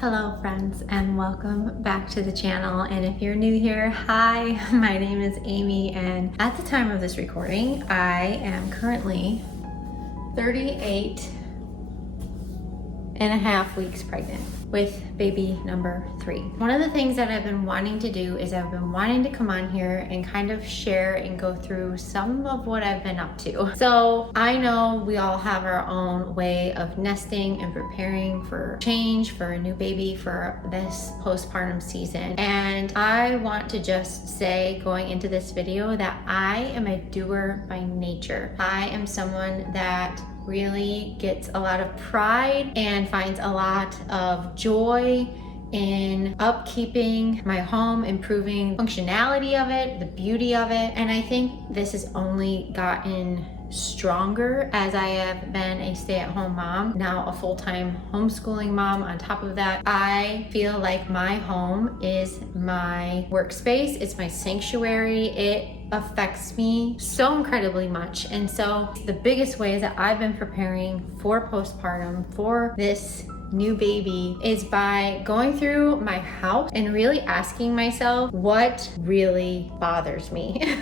Hello friends, and welcome back to the channel. And if you're new here, hi, my name is Amy, and at the time of this recording I am currently 38 and a half weeks pregnant with baby number 3. One of the things that I've been wanting to do is I've been wanting to come on here and kind of share and go through some of what I've been up to. So I know we all have our own way of nesting and preparing for change, for a new baby, for this postpartum season. And I want to just say, going into this video, that I am a doer by nature. I am someone that really gets a lot of pride and finds a lot of joy in upkeeping my home, improving functionality of it, the beauty of it. And I think this has only gotten stronger as I have been a stay-at-home mom, now a full-time homeschooling mom. On top of that, I feel like my home is my workspace, it's my sanctuary. It affects me so incredibly much. And so the biggest ways that I've been preparing for postpartum, for this new baby, is by going through my house and really asking myself what really bothers me.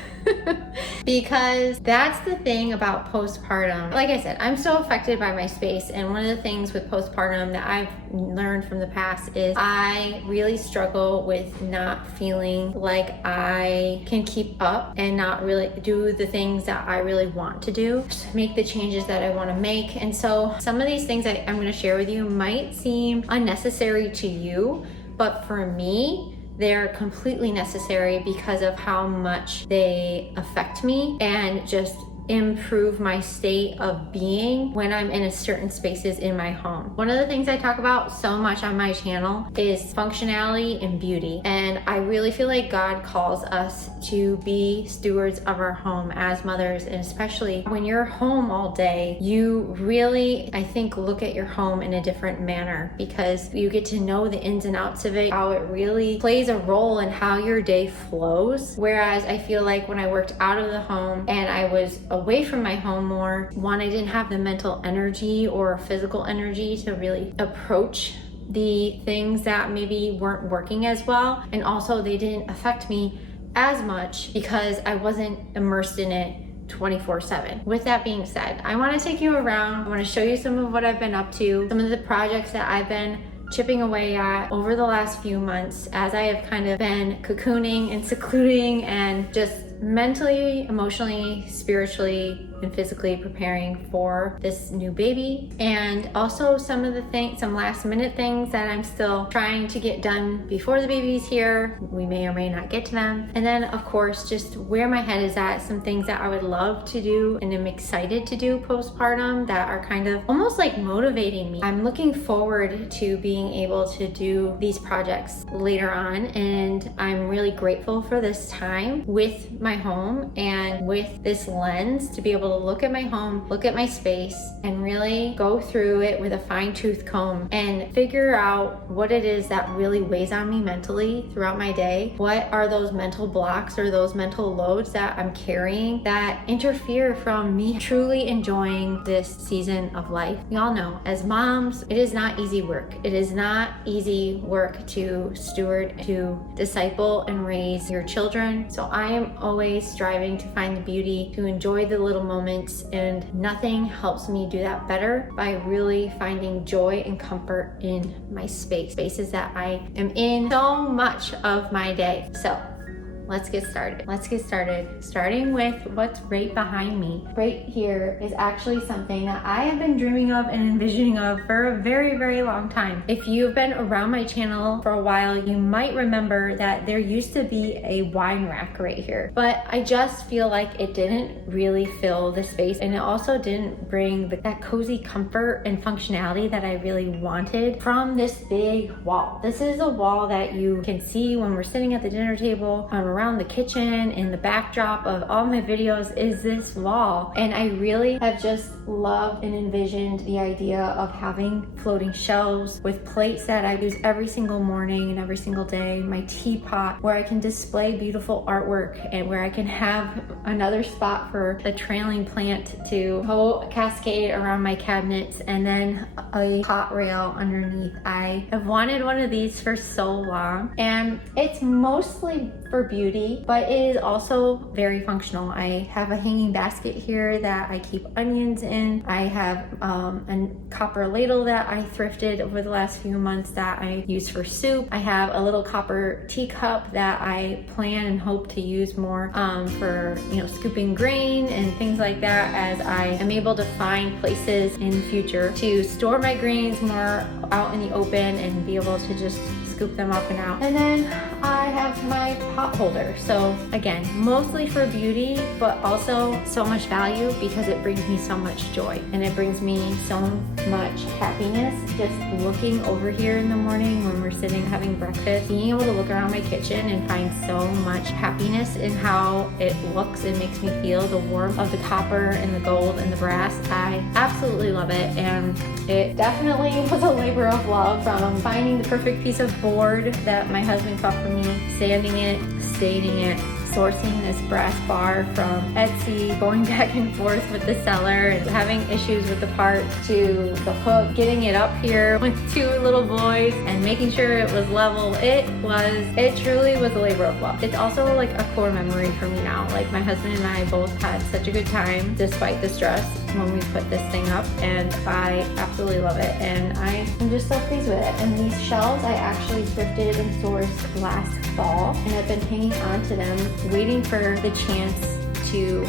Because that's the thing about postpartum. Like I said, I'm so affected by my space, and one of the things with postpartum that I've learned from the past is I really struggle with not feeling like I can keep up and not really do the things that I really want to do, make the changes that I want to make. And so some of these things I'm going to share with you might seem unnecessary to you, but for me, they're completely necessary because of how much they affect me and just improve my state of being when I'm in a certain spaces in my home. One of the things I talk about so much on my channel is functionality and beauty. And I really feel like God calls us to be stewards of our home as mothers, and especially when you're home all day, you really, I think, look at your home in a different manner because you get to know the ins and outs of it, how it really plays a role in how your day flows. Whereas I feel like when I worked out of the home and I was away from my home more, one, I didn't have the mental energy or physical energy to really approach the things that maybe weren't working as well. And also they didn't affect me as much because I wasn't immersed in it 24/7. With that being said, I want to take you around. I want to show you some of what I've been up to, some of the projects that I've been chipping away at over the last few months as I have kind of been cocooning and secluding and just mentally, emotionally, spiritually, and physically preparing for this new baby. And also some of the things, some last minute things that I'm still trying to get done before the baby's here. We may or may not get to them. And then of course, just where my head is at, some things that I would love to do and am excited to do postpartum that are kind of almost like motivating me. I'm looking forward to being able to do these projects later on, and I'm really grateful for this time with my home and with this lens to be able to look at my home, look at my space, and really go through it with a fine-tooth comb and figure out what it is that really weighs on me mentally throughout my day. What are those mental blocks or those mental loads that I'm carrying that interfere from me truly enjoying this season of life? We all know, as moms, it is not easy work. It is not easy work to steward, to disciple, and raise your children. So I am always striving to find the beauty, to enjoy the little moments, and nothing helps me do that better by really finding joy and comfort in my spaces that I am in so much of my day. So let's get started. Starting with what's right behind me. Right here is actually something that I have been dreaming of and envisioning of for a very, very long time. If you've been around my channel for a while, you might remember that there used to be a wine rack right here, but I just feel like it didn't really fill the space, and it also didn't bring that cozy comfort and functionality that I really wanted from this big wall. This is a wall that you can see when we're sitting at the dinner table on around the kitchen and the backdrop of all my videos is this wall. And I really have just loved and envisioned the idea of having floating shelves with plates that I use every single morning and every single day, my teapot where I can display beautiful artwork, and where I can have another spot for the trailing plant to cascade around my cabinets, and then a hot rail underneath. I have wanted one of these for so long, and it's mostly for beauty, but it is also very functional. I have a hanging basket here that I keep onions in. I have a copper ladle that I thrifted over the last few months that I use for soup. I have a little copper teacup that I plan and hope to use more for, you know, scooping grain and things like that, as I am able to find places in the future to store my grains more out in the open and be able to just scoop them up and out. And then I have my pot holder. So again, mostly for beauty, but also so much value because it brings me so much joy, and it brings me so much happiness just looking over here in the morning when we're sitting having breakfast, being able to look around my kitchen and find so much happiness in how it looks and makes me feel, the warmth of the copper and the gold and the brass. I absolutely love it, and it definitely was a labor of love, from finding the perfect piece of board that my husband got for me, sanding it, staining it, sourcing this brass bar from Etsy, going back and forth with the seller and having issues with the part, to the hook, getting it up here with two little boys and making sure it was level. It truly was a labor of love. It's also like a core memory for me now. Like, my husband and I both had such a good time despite the stress when we put this thing up, and I absolutely love it, and I am just so pleased with it. And these shelves I actually thrifted and sourced last fall, and I've been hanging on to them, waiting for the chance to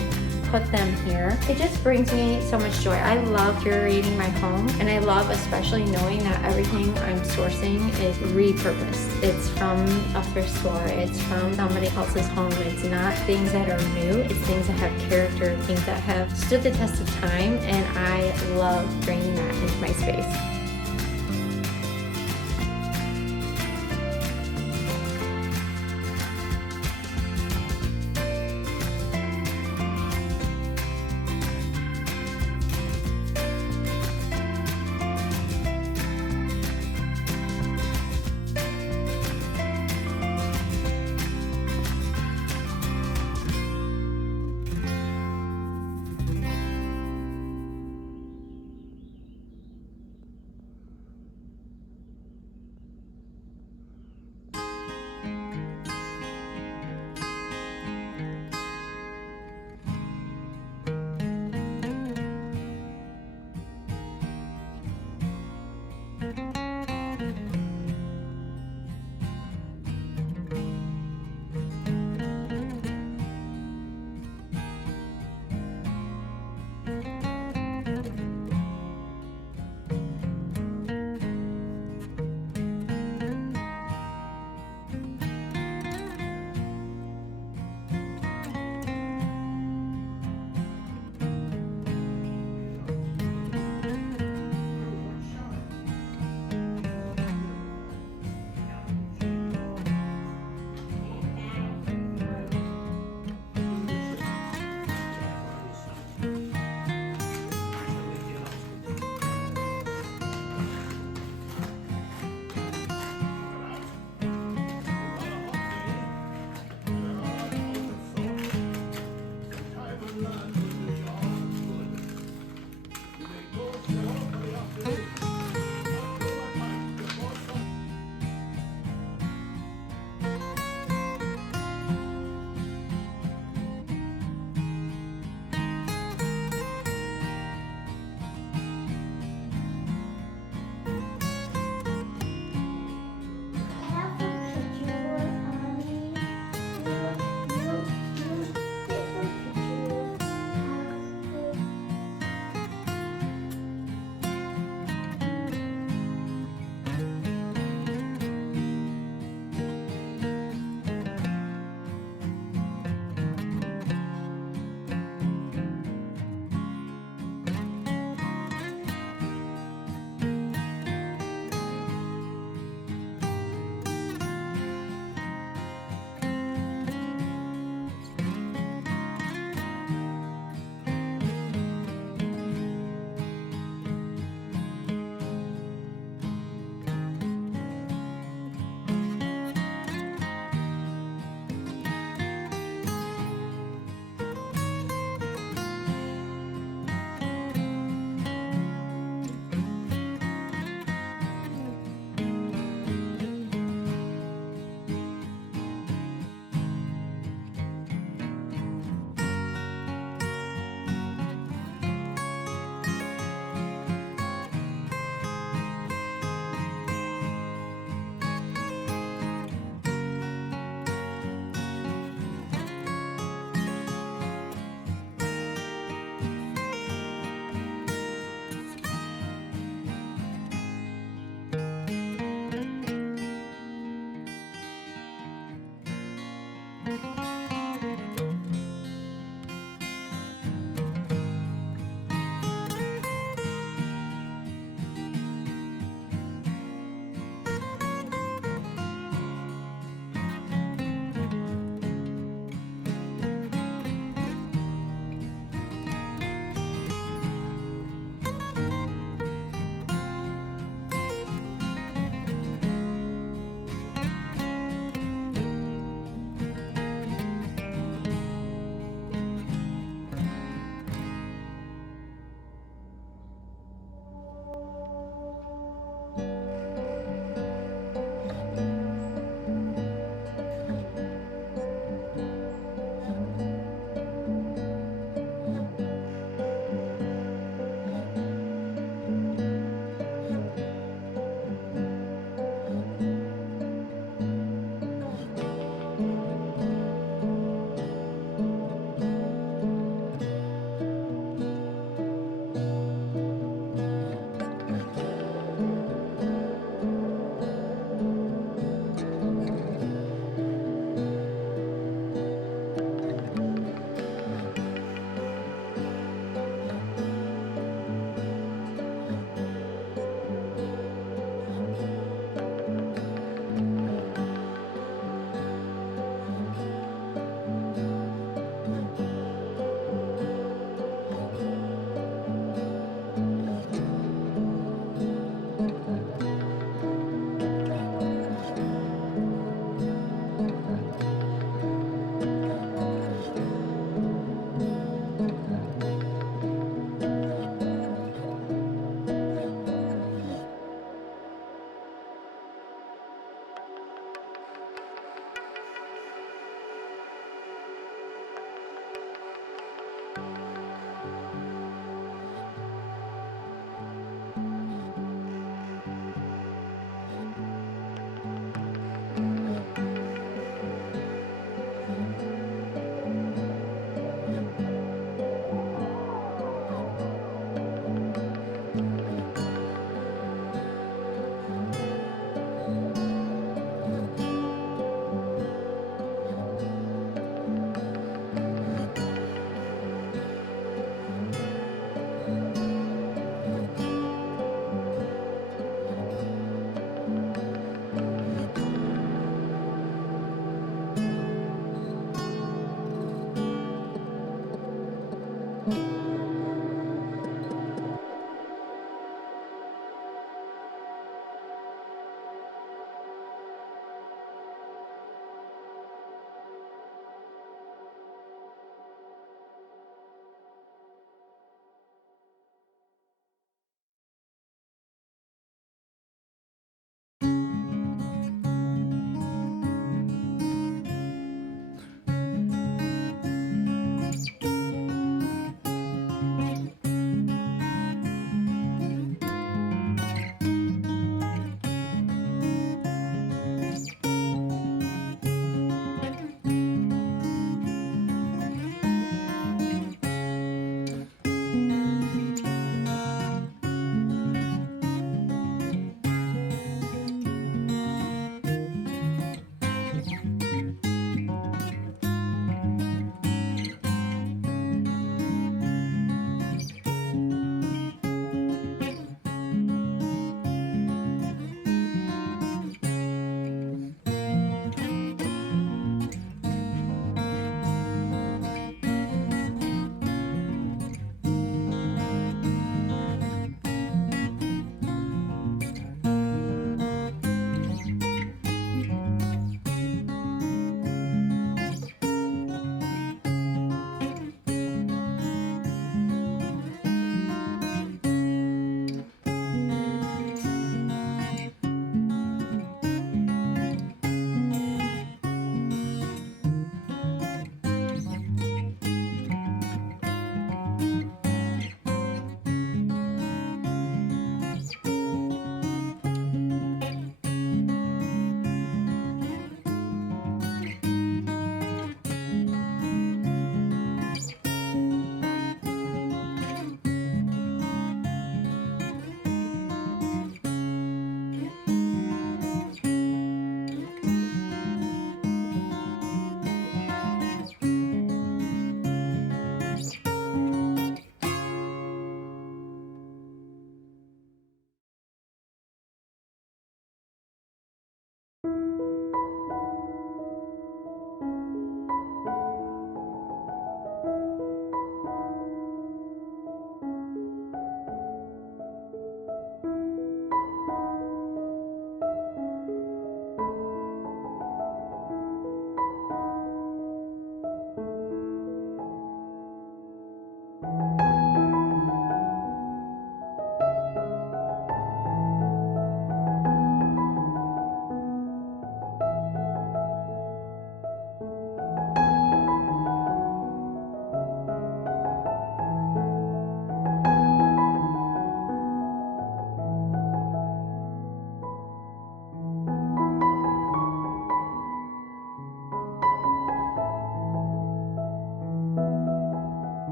put them here. It just brings me so much joy. I love curating my home, and I love especially knowing that everything I'm sourcing is repurposed. It's from a thrift store, it's from somebody else's home. It's not things that are new, it's things that have character, things that have stood the test of time, and I love bringing that into my space.